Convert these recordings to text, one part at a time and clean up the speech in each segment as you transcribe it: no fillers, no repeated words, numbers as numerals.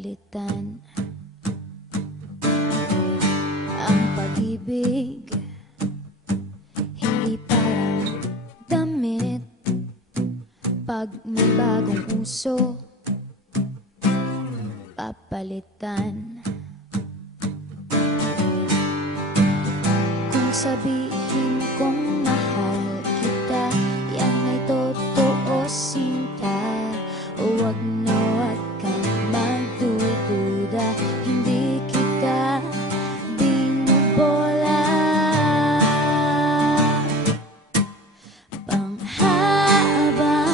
papalitan ang pag-ibig. Hindi parang damit pag may bagong uso, papalitan. Kung sabihin kong mahal kita, yan ay totoo, sinta. Huwag na huwag kang magdududa, hindi kita binubola. Panghabang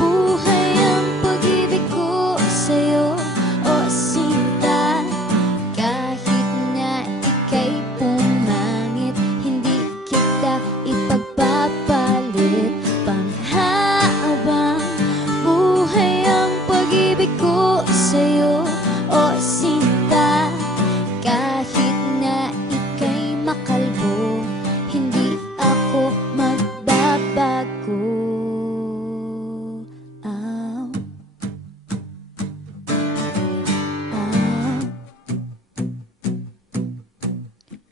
buhay ang pag-ibig ko sa'yo, o sinta. Kahit na ika'y pumangit, hindi kita ipagpapalit. Panghabang buhay ang pag-ibig ko sa'yo, o sinta. Kahit na ika'y makalbo, hindi ako magbabago. Ow. Ow.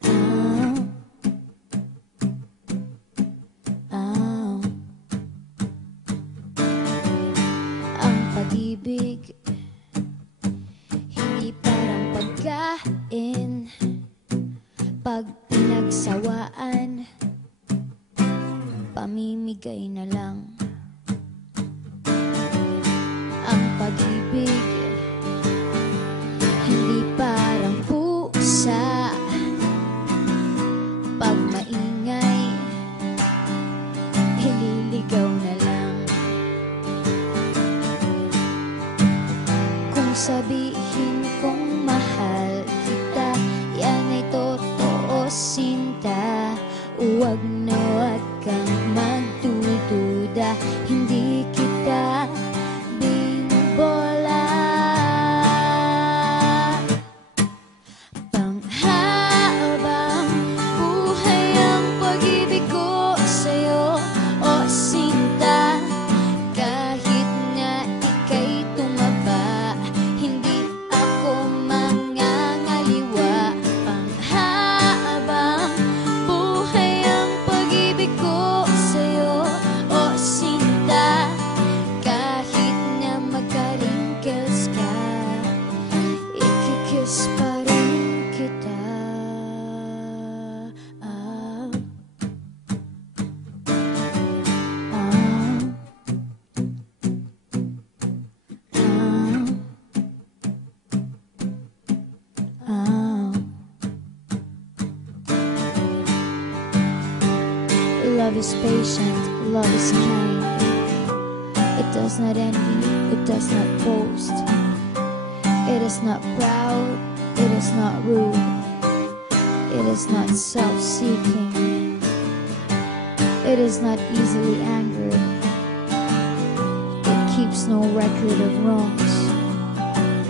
Ow. Ow. Ang pag-ibig hindi parang pagkain, pag pinagsawaan, pamimigay na lang. Ang pag-ibig hindi parang pusa, pag maingay, ililigaw na lang. Kung sabihin kong mahal kita, yan ay totoo, sinta. Huwag na huwag kang magdududa, hindi kita binubola. Panghabang buhay ang pag-ibig ko sa'yo, o sinta. Kahit na ika'y tumaba, hindi ako mangangaliwa. Panghabang buhay ang pag-ibig ko sa'yo, o sinta. Kahit na magka-wrinkles ka, ikikiss pa rin kita. Ah. Ah. Ah. Love is patient, love is kind. It does not envy, it does not boast. It is not proud, it is not rude. It is not self-seeking. It is not easily angered. It keeps no record of wrongs.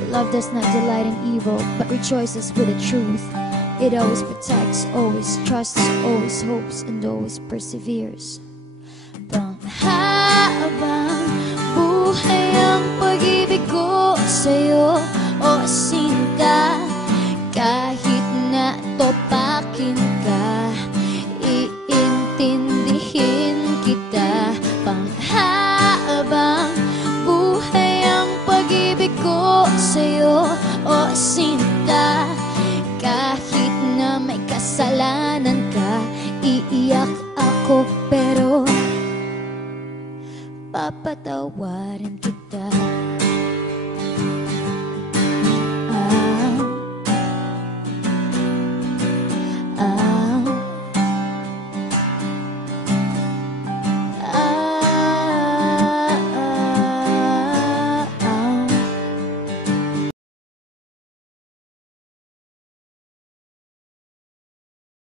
Love does not delight in evil, but rejoices with the truth. It always protects, always trusts, always hopes, and always perseveres. Panghabang buhay ang pag-ibig ko sa'yo, o sinta. Kahit na topakin ka, iintindihin kita. Panghabang buhay ang pag-ibig ko sa'yo, o sinta. Kahit na may kasalanan ka, iiyak ako pero papatawarin kita.